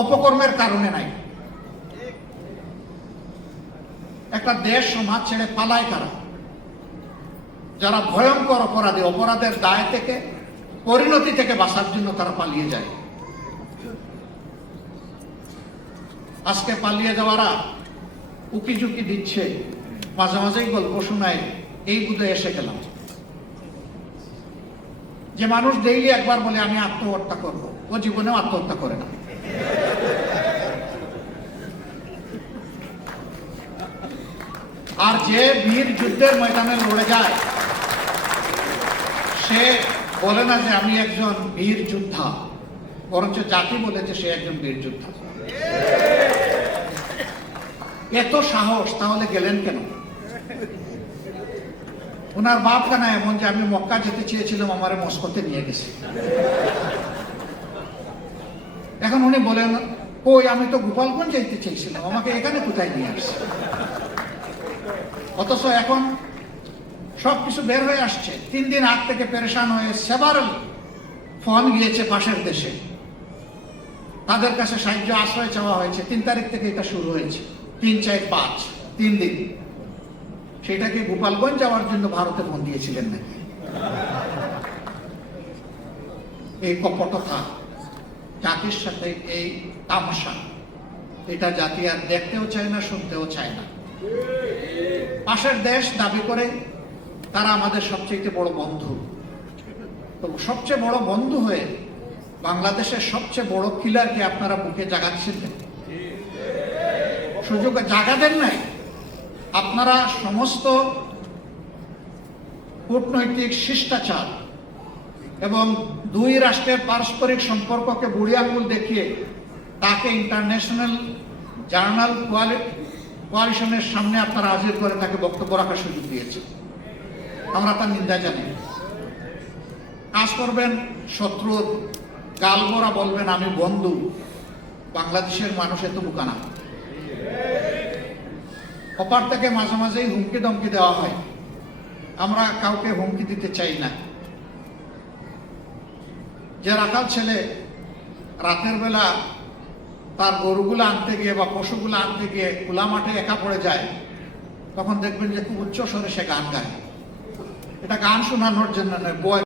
অপকর্মের কারণে নাই। একটা দেশ সমাজ ছেড়ে পালায় কারা? যারা ভয়ঙ্কর অপরাধী, অপরাধের দায় থেকে, পরিণতি থেকে বাঁচার জন্য তারা পালিয়ে যায়। আজকে পালিয়ে যাওয়ারা উকি ঝুঁকি দিচ্ছে, মাঝে মাঝেই গল্প শোনায়, এই বুঝে এসে গেলাম। যে মানুষ ডেইলি একবার বলে আমি আত্মহত্যা করব, ও জীবনেও আত্মহত্যা করে না। আর যে বীর যুদ্ধের ময়দানে লড়ে যায়, সে বলে না যে আমি একজন বীর যোদ্ধা, বরঞ্চ জাতি বলেছে সে একজন বীর যোদ্ধা। এত সাহস, তাহলে গেলেন কেন? ওনার বাপ কেন এমন যে আমি মক্কা যেতে চেয়েছিলাম, আমারে মস্কোতে নিয়ে গেছে। এখন উনি বলেন কই, আমি তো গোপালগঞ্জ যেতে চেয়েছিলাম, আমাকে এখানে কোথায় নিয়ে আসছে? অথচ এখন সবকিছু বের হয়ে আসছে। 3 দিন আগ থেকে পেরেশান হয়ে সেবারল ফোন গিয়েছে পাশের দেশে, তাদের কাছে সাহায্য আশ্রয় চাওয়া হয়েছে। 3 তারিখ থেকে এটা শুরু হয়েছে, 3, 4, 5 3 দিন। সেটাকে গোপালগঞ্জ যাওয়ার জন্য ভারতে ফোন দিয়েছিলেন নাকি? এই কপটতা, জাতির সাথে এই তামাশা, এটা জাতি আর দেখতেও চায় না, শুনতেও চায় না। পাশের দেশ দাবি করে তারা আমাদের সবচেয়ে বড় বন্ধু। তো সবচেয়ে বড় বন্ধু হয়ে বাংলাদেশের সবচেয়ে বড় কিলারকে আপনারা বুকে জাগাচ্ছেন, সুযোগ জাগা দেন নাই। আপনারা সমস্ত কূটনৈতিক শিষ্টাচার এবং 2 রাষ্ট্রের পারস্পরিক সম্পর্ককে বুড়ি আঙুল দেখিয়ে তাকে ইন্টারন্যাশনাল জার্নাল কোয়ালিশনের সামনে আপনারা হাজির করে তাকে বক্তব্য রাখার সুযোগ দিয়েছে। আমরা তার নিন্দা জানি। কাজ করবেন শত্রুর গালগোরা, বলবেন আমি বন্ধু। বাংলাদেশের মানুষ এত বোকা না। অপার থেকে মাঝে মাঝেই হুমকি দমকি দেওয়া হয়, আমরা কাউকে হুমকি দিতে চাই না। যে রাখাল ছেলে রাতের বেলা তার গরুগুলো আনতে গিয়ে বা পশুগুলো আনতে গিয়ে খোলা মাঠে একা পড়ে যায়, তখন দেখবেন যে খুব উচ্চ স্বরে সে গান গায়। এটা গান শোনানোর জন্য নয়,